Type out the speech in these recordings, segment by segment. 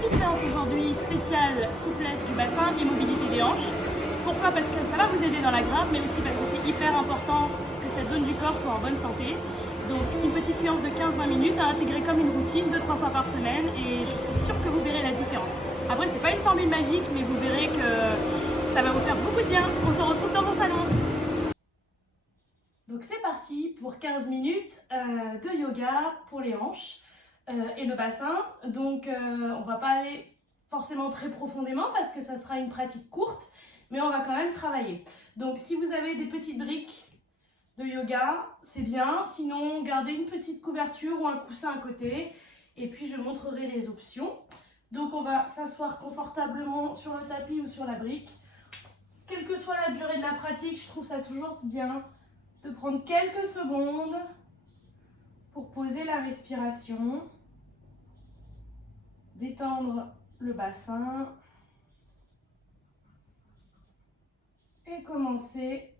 petite séance aujourd'hui spéciale souplesse du bassin et mobilité des hanches. Pourquoi? Parce que ça va vous aider dans la grimpe, mais aussi parce que c'est hyper important que cette zone du corps soit en bonne santé. Donc une petite séance de 15-20 minutes à intégrer comme une routine 2-3 fois par semaine et je suis sûre que vous verrez la différence. Après, c'est pas une formule magique, mais vous verrez que ça va vous faire beaucoup de bien. On se retrouve dans mon salon. Donc c'est parti pour 15 minutes de yoga pour les hanches et le bassin. Donc on va pas aller forcément très profondément parce que ça sera une pratique courte, mais on va quand même travailler. Donc si vous avez des petites briques de yoga, c'est bien. Sinon, gardez une petite couverture ou un coussin à côté. Et puis je montrerai les options. Donc on va s'asseoir confortablement sur le tapis ou sur la brique. Quelle que soit la durée de la pratique, je trouve ça toujours bien de prendre quelques secondes pour poser la respiration, détendre le bassin et commencer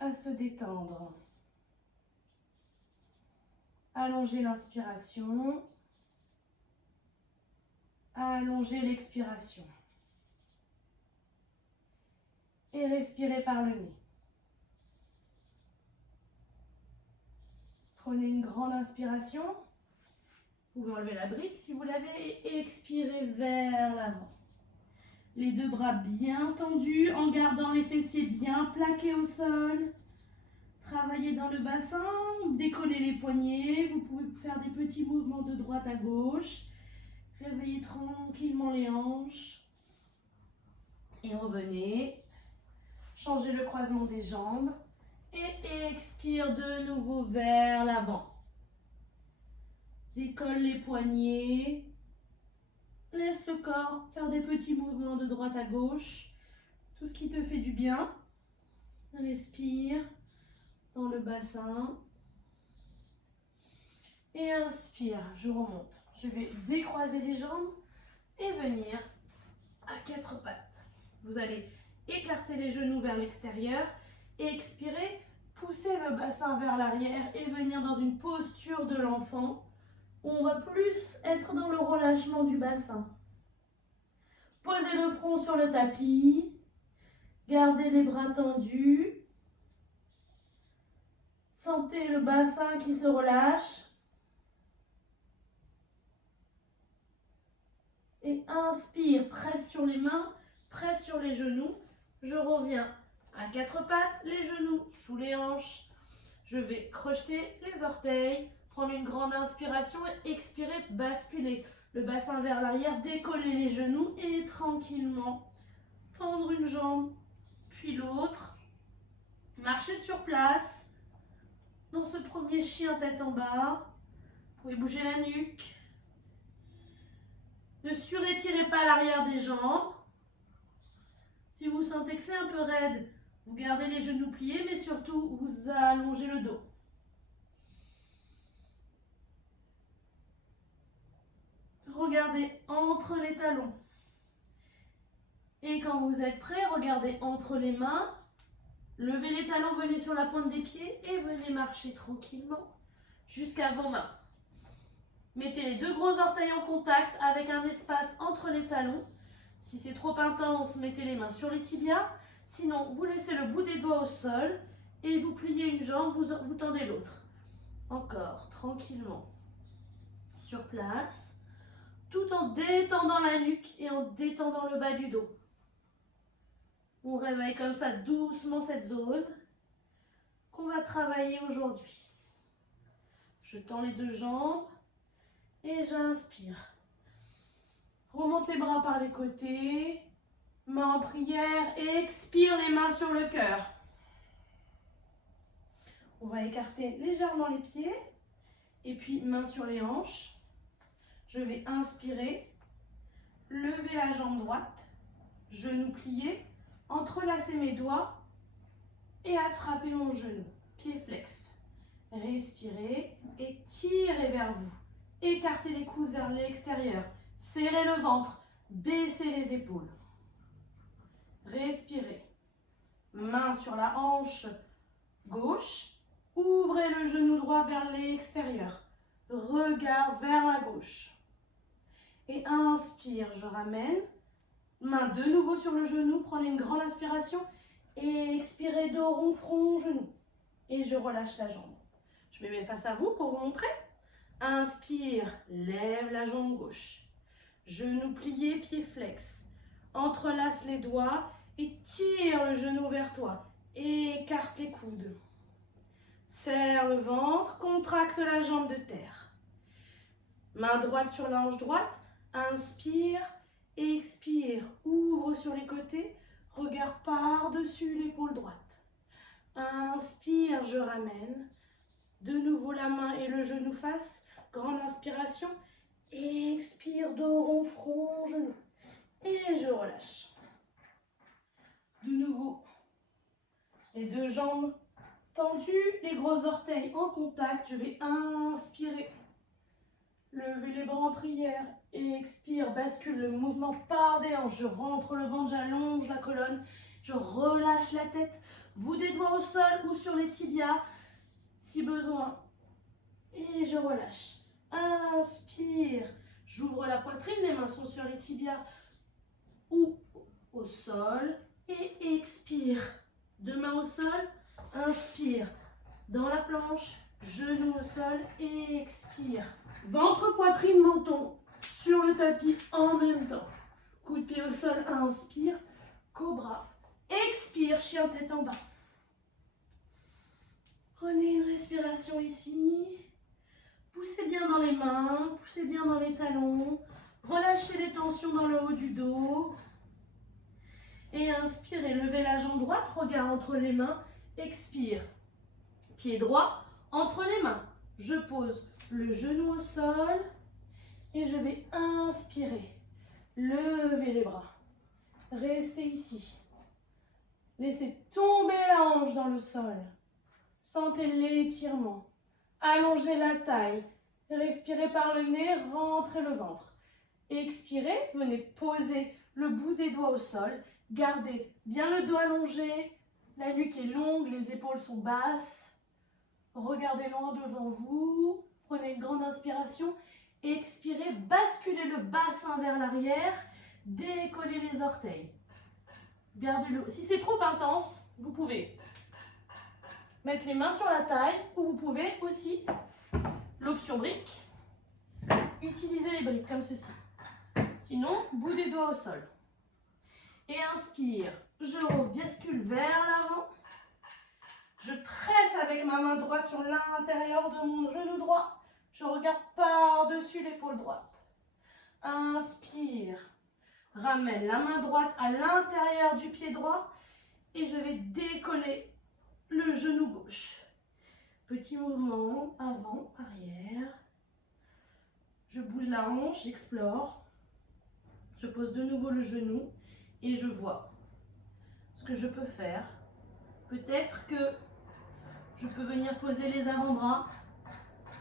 à se détendre. Allonger l'inspiration, allonger l'expiration et respirer par le nez. Prenez une grande inspiration. Vous pouvez enlever la brique si vous l'avez et expirez vers l'avant. Les deux bras bien tendus en gardant les fessiers bien plaqués au sol. Travaillez dans le bassin, décollez les poignets. Vous pouvez faire des petits mouvements de droite à gauche. Réveillez tranquillement les hanches. Et revenez. Changez le croisement des jambes. Et expire de nouveau vers l'avant. Décolle les poignets. Laisse le corps faire des petits mouvements de droite à gauche. Tout ce qui te fait du bien. Respire dans le bassin. Et inspire, je remonte. Je vais décroiser les jambes et venir à quatre pattes. Vous allez écarter les genoux vers l'extérieur. Et expirer, pousser le bassin vers l'arrière et venir dans une posture de l'enfant où on va plus être dans le relâchement du bassin. Posez le front sur le tapis, gardez les bras tendus, sentez le bassin qui se relâche et inspire, presse sur les mains, presse sur les genoux, je reviens à quatre pattes, les genoux sous les hanches. Je vais crocheter les orteils, prendre une grande inspiration et expirer, basculer le bassin vers l'arrière, décoller les genoux et tranquillement tendre une jambe, puis l'autre. Marcher sur place. Dans ce premier chien tête en bas, vous pouvez bouger la nuque. Ne surétirez pas l'arrière des jambes. Si vous sentez que c'est un peu raide, vous gardez les genoux pliés, mais surtout, vous allongez le dos. Regardez entre les talons. Et quand vous êtes prêt, regardez entre les mains. Levez les talons, venez sur la pointe des pieds et venez marcher tranquillement jusqu'à vos mains. Mettez les deux gros orteils en contact avec un espace entre les talons. Si c'est trop intense, mettez les mains sur les tibias. Sinon, vous laissez le bout des doigts au sol et vous pliez une jambe, vous tendez l'autre. Encore, tranquillement, sur place, tout en détendant la nuque et en détendant le bas du dos. On réveille comme ça doucement cette zone qu'on va travailler aujourd'hui. Je tends les deux jambes et j'inspire. Remonte les bras par les côtés. Main en prière et expire les mains sur le cœur. On va écarter légèrement les pieds et puis main sur les hanches. Je vais inspirer, lever la jambe droite, genou plié, entrelacer mes doigts et attraper mon genou, pied flex. Respirez et tirez vers vous. Écartez les coudes vers l'extérieur. Serrez le ventre, baissez les épaules. Respirez. Main sur la hanche gauche. Ouvrez le genou droit vers l'extérieur. Regard vers la gauche. Et inspire, je ramène. Main de nouveau sur le genou, prenez une grande inspiration. Et expirez, dos rond, front, genou. Et je relâche la jambe. Je me mets face à vous pour vous montrer. Inspire, lève la jambe gauche. Genou plié, pied flex. Entrelace les doigts et tire le genou vers toi. Écarte les coudes. Serre le ventre, contracte la jambe de terre. Main droite sur la hanche droite. Inspire, expire, ouvre sur les côtés. Regard par-dessus l'épaule droite. Inspire, je ramène. De nouveau la main et le genou face. Grande inspiration. Expire, dos rond, front, genou. Et je relâche. De nouveau, les deux jambes tendues, les gros orteils en contact. Je vais inspirer. Lever les bras en prière. Expire, bascule le mouvement par des hanches. Je rentre le ventre, j'allonge la colonne. Je relâche la tête. Bout des doigts au sol ou sur les tibias, si besoin. Et je relâche. Inspire. J'ouvre la poitrine, les mains sont sur les tibias ou au sol. Et expire. Deux mains au sol. Inspire. Dans la planche. Genoux au sol. Et expire. Ventre, poitrine, menton sur le tapis en même temps. Coup de pied au sol. Inspire. Cobra. Expire. Chien tête en bas. Prenez une respiration ici. Poussez bien dans les mains, poussez bien dans les talons. Relâchez les tensions dans le haut du dos. Et inspirez, levez la jambe droite, regard entre les mains. Expire. Pied droit entre les mains. Je pose le genou au sol. Et je vais inspirer. Levez les bras. Restez ici. Laissez tomber la hanche dans le sol. Sentez l'étirement. Allongez la taille. Respirez par le nez, rentrez le ventre. Expirez, venez poser le bout des doigts au sol. Gardez bien le dos allongé. La nuque est longue, les épaules sont basses. Regardez loin devant vous. Prenez une grande inspiration. Expirez, basculez le bassin vers l'arrière. Décollez les orteils. Gardez-le. Si c'est trop intense, vous pouvez mettre les mains sur la taille ou vous pouvez aussi, l'option brique, utiliser les briques comme ceci. Sinon, bout des doigts au sol. Et inspire, je bascule vers l'avant. Je presse avec ma main droite sur l'intérieur de mon genou droit. Je regarde par-dessus l'épaule droite. Inspire, ramène la main droite à l'intérieur du pied droit et je vais décoller le genou gauche. Petit mouvement avant, arrière. Je bouge la hanche, j'explore. Je pose de nouveau le genou et je vois ce que je peux faire. Peut-être que je peux venir poser les avant-bras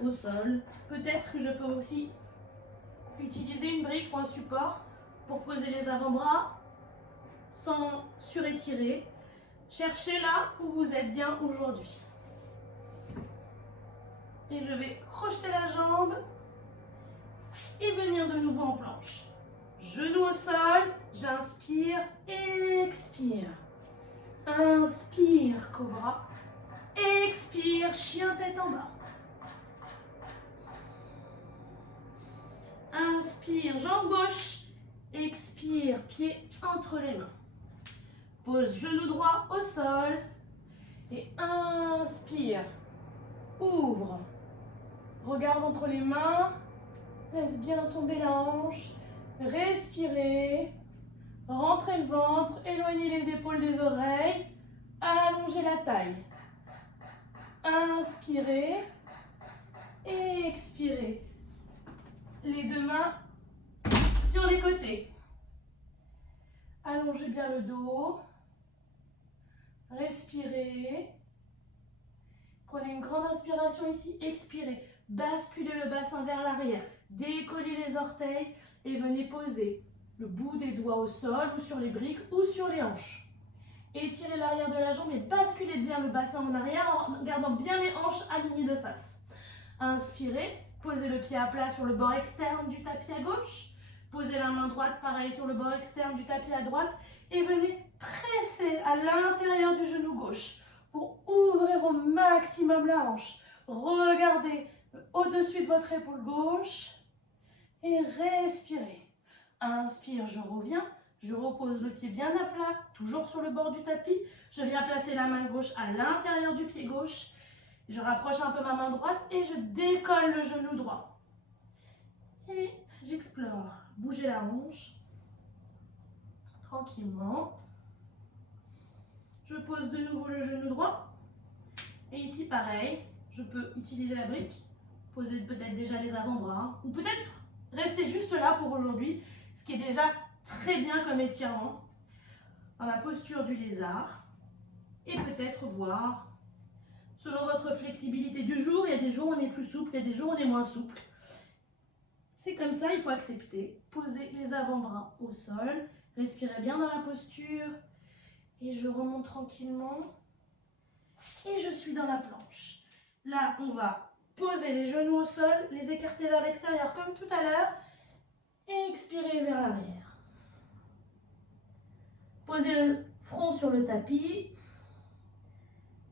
au sol. Peut-être que je peux aussi utiliser une brique ou un support pour poser les avant-bras sans surétirer. Cherchez là où vous êtes bien aujourd'hui. Et je vais crocheter la jambe et venir de nouveau en planche. Genou au sol, j'inspire, expire. Inspire, cobra. Expire, chien tête en bas. Inspire, jambe gauche. Expire, pied entre les mains. Pose genou droit au sol. Et inspire. Ouvre. Regarde entre les mains. Laisse bien tomber la hanche. Respirez. Rentrez le ventre. Éloignez les épaules des oreilles. Allongez la taille. Inspirez. Et expirez. Les deux mains sur les côtés. Allongez bien le dos. Respirez. Prenez une grande inspiration ici. Expirez. Basculez le bassin vers l'arrière. Décollez les orteils et venez poser le bout des doigts au sol ou sur les briques ou sur les hanches. Étirez l'arrière de la jambe et basculez bien le bassin en arrière en gardant bien les hanches alignées de face. Inspirez. Posez le pied à plat sur le bord externe du tapis à gauche. Posez la main droite, pareil, sur le bord externe du tapis à droite. Et venez presser à l'intérieur du genou gauche pour ouvrir au maximum la hanche. Regardez au-dessus de votre épaule gauche et respirez. Inspire, je reviens. Je repose le pied bien à plat, toujours sur le bord du tapis. Je viens placer la main gauche à l'intérieur du pied gauche. Je rapproche un peu ma main droite et je décolle le genou droit. Et j'explore. Bougez la hanche. Tranquillement. Je pose de nouveau le genou droit. Et ici, pareil, je peux utiliser la brique. Poser peut-être déjà les avant-bras. Ou peut-être rester juste là pour aujourd'hui, ce qui est déjà très bien comme étirement, dans la posture du lézard, et peut-être voir, selon votre flexibilité du jour, il y a des jours où on est plus souple, il y a des jours où on est moins souple. C'est comme ça, il faut accepter. Posez les avant-bras au sol, respirez bien dans la posture, et je remonte tranquillement, et je suis dans la planche. Là, on va poser les genoux au sol, les écarter vers l'extérieur comme tout à l'heure, et expirer vers l'arrière. Posez le front sur le tapis.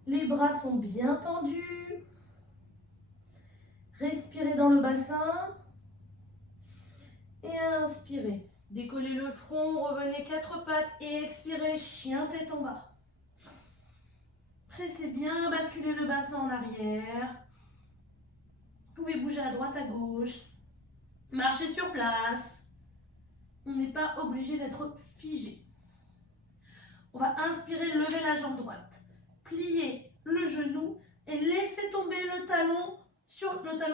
Les bras sont bien tendus. Respirez dans le bassin. Et inspirez. Décollez le front, revenez quatre pattes et expirez, chien tête en bas. Pressez bien, basculez le bassin en arrière. Vous pouvez bouger à droite, à gauche. Marchez sur place. On n'est pas obligé d'être figé. On va inspirer, lever la jambe droite. Plier le genou et laisser tomber le talon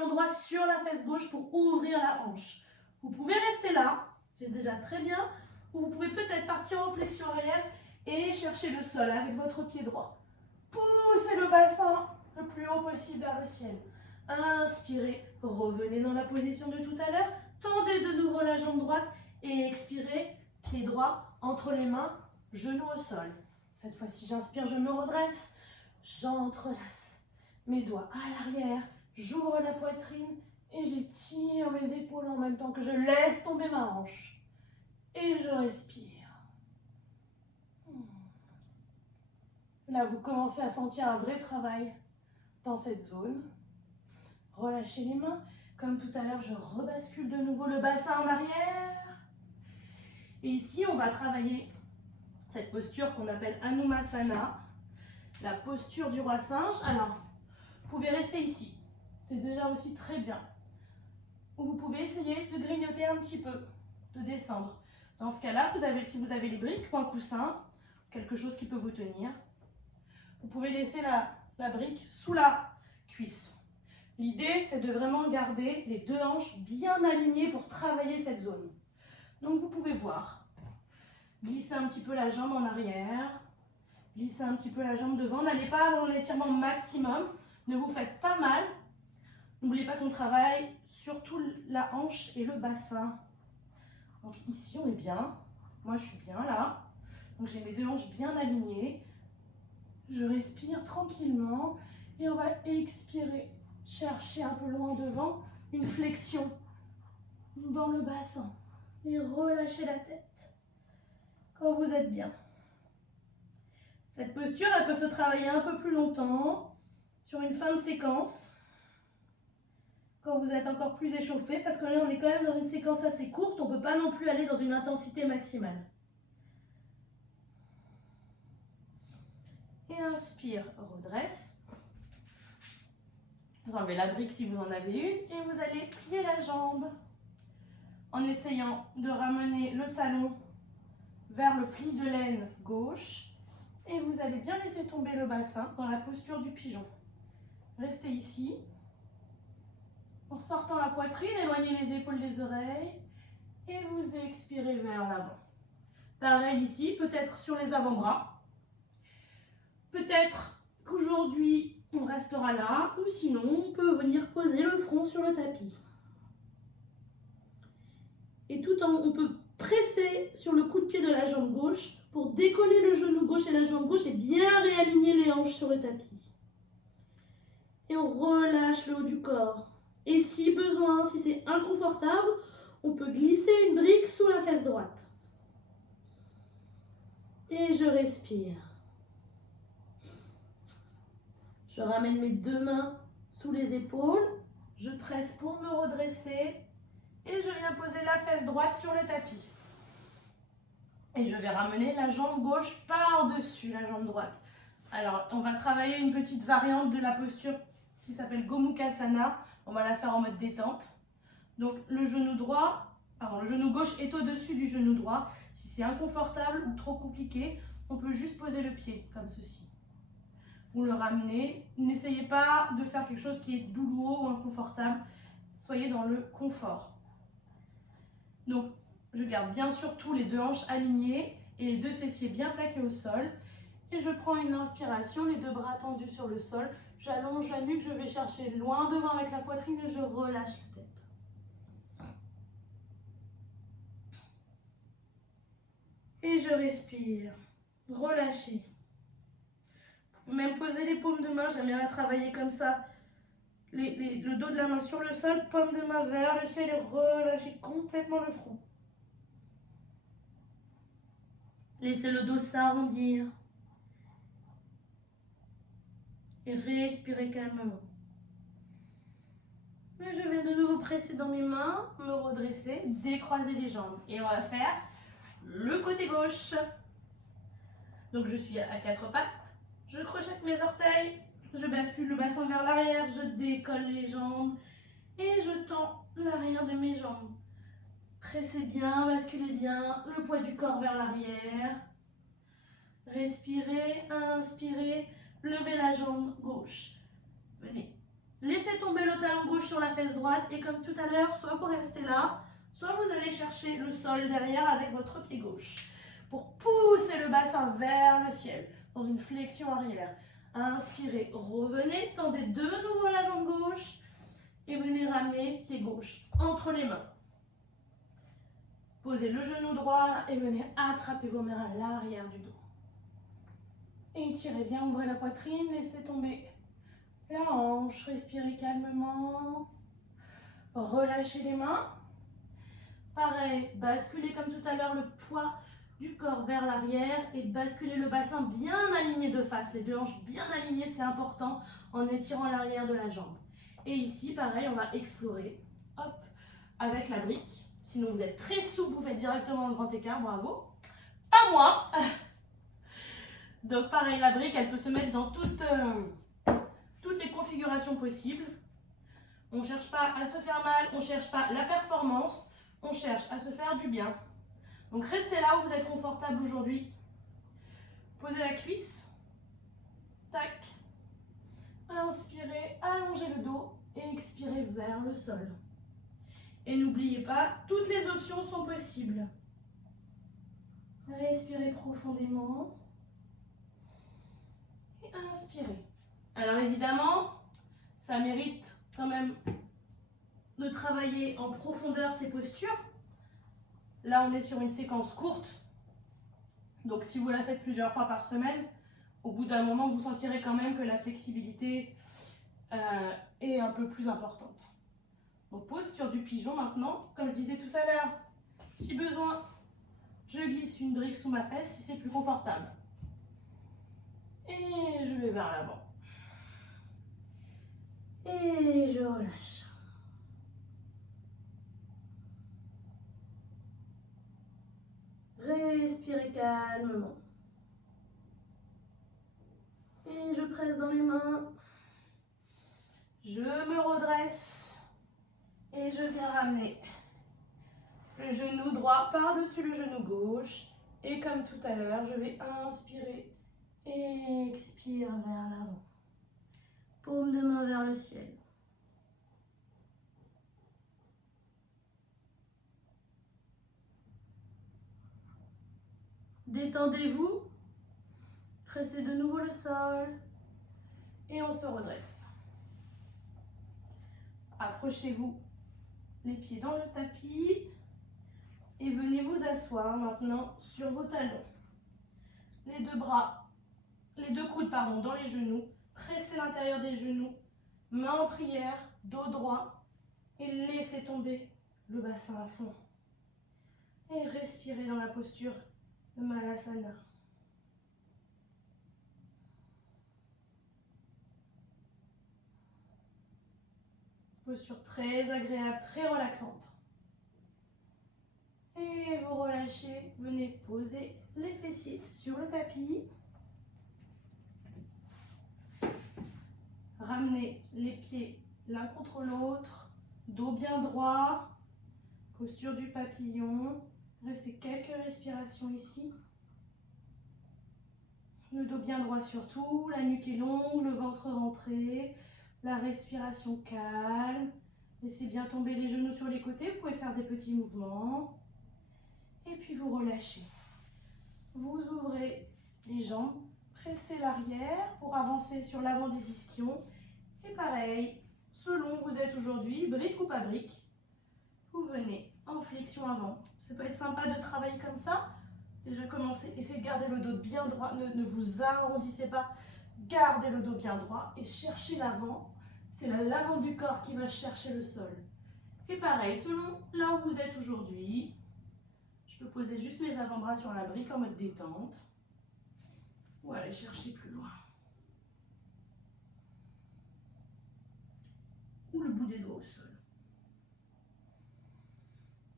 droit sur la fesse gauche pour ouvrir la hanche. Vous pouvez rester là, c'est déjà très bien. Ou vous pouvez peut-être partir en flexion arrière et chercher le sol avec votre pied droit. Poussez le bassin le plus haut possible vers le ciel. Inspirez, revenez dans la position de tout à l'heure. Tendez de nouveau la jambe droite et expirez, pied droit entre les mains. Genou au sol. Cette fois-ci, j'inspire, je me redresse. J'entrelace mes doigts à l'arrière. J'ouvre la poitrine et j'étire mes épaules en même temps que je laisse tomber ma hanche. Et je respire. Là, vous commencez à sentir un vrai travail dans cette zone. Relâchez les mains. Comme tout à l'heure, je rebascule de nouveau le bassin en arrière. Et ici, on va travailler cette posture qu'on appelle Anumasana, la posture du roi singe. Alors, vous pouvez rester ici, c'est déjà aussi très bien. Ou vous pouvez essayer de grignoter un petit peu, de descendre. Dans ce cas-là, si vous avez les briques ou un coussin, quelque chose qui peut vous tenir, vous pouvez laisser la brique sous la cuisse. L'idée, c'est de vraiment garder les deux hanches bien alignées pour travailler cette zone. Donc, vous pouvez voir. Glissez un petit peu la jambe en arrière, glissez un petit peu la jambe devant. N'allez pas dans l'étirement maximum, ne vous faites pas mal. N'oubliez pas qu'on travaille surtout la hanche et le bassin. Donc ici, on est bien. Moi, je suis bien là. Donc j'ai mes deux hanches bien alignées. Je respire tranquillement et on va expirer. Chercher un peu loin devant une flexion dans le bassin et relâchez la tête. Quand vous êtes bien. Cette posture, elle peut se travailler un peu plus longtemps, sur une fin de séquence, quand vous êtes encore plus échauffé, parce que là, on est quand même dans une séquence assez courte, on ne peut pas non plus aller dans une intensité maximale. Et inspire, redresse. Vous enlevez la brique si vous en avez une, et vous allez plier la jambe, en essayant de ramener le talon vers le pli de l'aine gauche et vous allez bien laisser tomber le bassin dans la posture du pigeon. Restez ici. En sortant la poitrine, éloignez les épaules des oreilles et vous expirez vers l'avant. Pareil ici, peut-être sur les avant-bras. Peut-être qu'aujourd'hui, on restera là ou sinon, on peut venir poser le front sur le tapis. Et on peut presser sur le coup de pied de la jambe gauche pour décoller le genou gauche et la jambe gauche et bien réaligner les hanches sur le tapis. Et on relâche le haut du corps. Et si besoin, si c'est inconfortable, On peut glisser une brique sous la fesse droite. Et je respire. Je ramène mes deux mains sous les épaules. Je presse pour me redresser. Et je viens poser la fesse droite sur le tapis. Et je vais ramener la jambe gauche par-dessus la jambe droite. Alors, on va travailler une petite variante de la posture qui s'appelle Gomukhasana. On va la faire en mode détente. Donc, le genou gauche est au-dessus du genou droit. Si c'est inconfortable ou trop compliqué, on peut juste poser le pied, comme ceci. Vous le ramenez. N'essayez pas de faire quelque chose qui est douloureux ou inconfortable. Soyez dans le confort. Donc, je garde bien sûr tous les deux hanches alignées et les deux fessiers bien plaqués au sol. Et je prends une inspiration, les deux bras tendus sur le sol. J'allonge la nuque, je vais chercher loin devant avec la poitrine et je relâche la tête. Et je respire. Relâchez. Vous pouvez même poser les paumes de main, j'aime bien travailler comme ça. Le dos de la main sur le sol, paume de main vers le ciel et relâchez complètement le front. Laissez le dos s'arrondir. Et respirez calmement. Et je viens de nouveau presser dans mes mains, me redresser, décroiser les jambes. Et on va faire le côté gauche. Donc je suis à quatre pattes, je crochette mes orteils, je bascule le bassin vers l'arrière, je décolle les jambes et je tends l'arrière de mes jambes. Pressez bien, basculez bien, le poids du corps vers l'arrière. Respirez, inspirez, levez la jambe gauche. Venez. Laissez tomber le talon gauche sur la fesse droite et comme tout à l'heure, soit vous restez là, soit vous allez chercher le sol derrière avec votre pied gauche pour pousser le bassin vers le ciel dans une flexion arrière. Inspirez, revenez, tendez de nouveau la jambe gauche et venez ramener pied gauche entre les mains. Posez le genou droit et venez attraper vos mains à l'arrière du dos. Étirez bien, ouvrez la poitrine, laissez tomber la hanche, respirez calmement. Relâchez les mains. Pareil, basculez comme tout à l'heure le poids du corps vers l'arrière et basculez le bassin bien aligné de face. Les deux hanches bien alignées, c'est important en étirant l'arrière de la jambe. Et ici, pareil, on va explorer. Hop, avec la brique. Sinon, vous êtes très souple, vous faites directement le grand écart, bravo. Pas moi. Donc pareil, la brique, elle peut se mettre dans toutes les configurations possibles. On ne cherche pas à se faire mal, on ne cherche pas la performance, on cherche à se faire du bien. Donc restez là où vous êtes confortable aujourd'hui. Posez la cuisse. Tac. Inspirez, allongez le dos et expirez vers le sol. Et n'oubliez pas, toutes les options sont possibles. Respirez profondément. Et inspirez. Alors évidemment, ça mérite quand même de travailler en profondeur ces postures. Là, on est sur une séquence courte. Donc si vous la faites plusieurs fois par semaine, au bout d'un moment, vous sentirez quand même que la flexibilité est un peu plus importante. Donc posture du pigeon maintenant. Comme je disais tout à l'heure, si besoin, je glisse une brique sous ma fesse si c'est plus confortable. Et je vais vers l'avant. Et je relâche. Respirez calmement. Et je presse dans mes mains. Je me redresse. Et je viens ramener le genou droit par-dessus le genou gauche. Et comme tout à l'heure, je vais inspirer et expire vers l'avant. Paume de main vers le ciel. Détendez-vous. Pressez de nouveau le sol. Et on se redresse. Approchez-vous les pieds dans le tapis. Et venez vous asseoir maintenant sur vos talons. Les deux bras, les deux coudes dans les genoux. Pressez l'intérieur des genoux. Main en prière, dos droit. Et laissez tomber le bassin à fond. Et respirez dans la posture de Malasana. Posture très agréable, très relaxante. Et vous relâchez, venez poser les fessiers sur le tapis. Ramenez les pieds l'un contre l'autre, dos bien droit, posture du papillon. Restez quelques respirations ici. Le dos bien droit surtout, la nuque est longue, le ventre rentré, la respiration calme. Laissez bien tomber les genoux sur les côtés, vous pouvez faire des petits mouvements. Et puis vous relâchez. Vous ouvrez les jambes, pressez l'arrière pour avancer sur l'avant des ischions. Et pareil, selon où vous êtes aujourd'hui, brique ou pas brique, vous venez en flexion avant. Ça peut être sympa de travailler comme ça. Déjà commencez, essayez de garder le dos bien droit, ne vous arrondissez pas. Gardez le dos bien droit et cherchez l'avant. C'est l'avant du corps qui va chercher le sol. Et pareil, selon là où vous êtes aujourd'hui, je peux poser juste mes avant-bras sur la brique en mode détente. Ou aller chercher plus loin. Ou le bout des doigts au sol.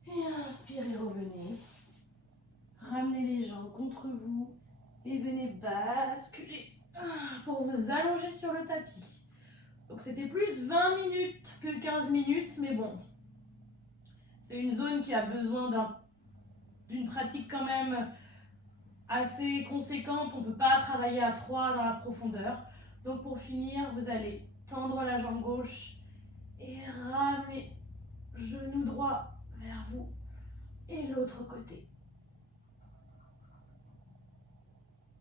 Et inspirez, revenez. Ramenez les jambes contre vous et venez basculer pour vous allonger sur le tapis. Donc c'était plus 20 minutes que 15 minutes, mais bon, c'est une zone qui a besoin d'une pratique quand même assez conséquente. On ne peut pas travailler à froid dans la profondeur. Donc pour finir, vous allez tendre la jambe gauche et ramener genou droit vers vous et l'autre côté.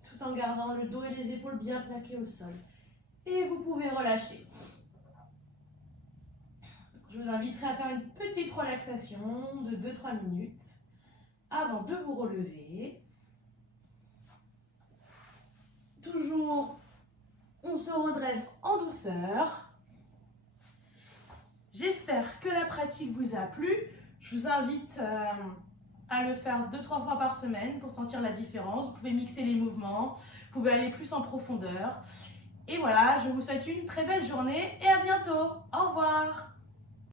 Tout en gardant le dos et les épaules bien plaqués au sol. Et vous pouvez relâcher. Je vous inviterai à faire une petite relaxation de 2-3 minutes avant de vous relever. Toujours, on se redresse en douceur. J'espère que la pratique vous a plu. Je vous invite à le faire 2-3 fois par semaine pour sentir la différence. Vous pouvez mixer les mouvements, vous pouvez aller plus en profondeur. Et voilà, je vous souhaite une très belle journée et à bientôt. Au revoir.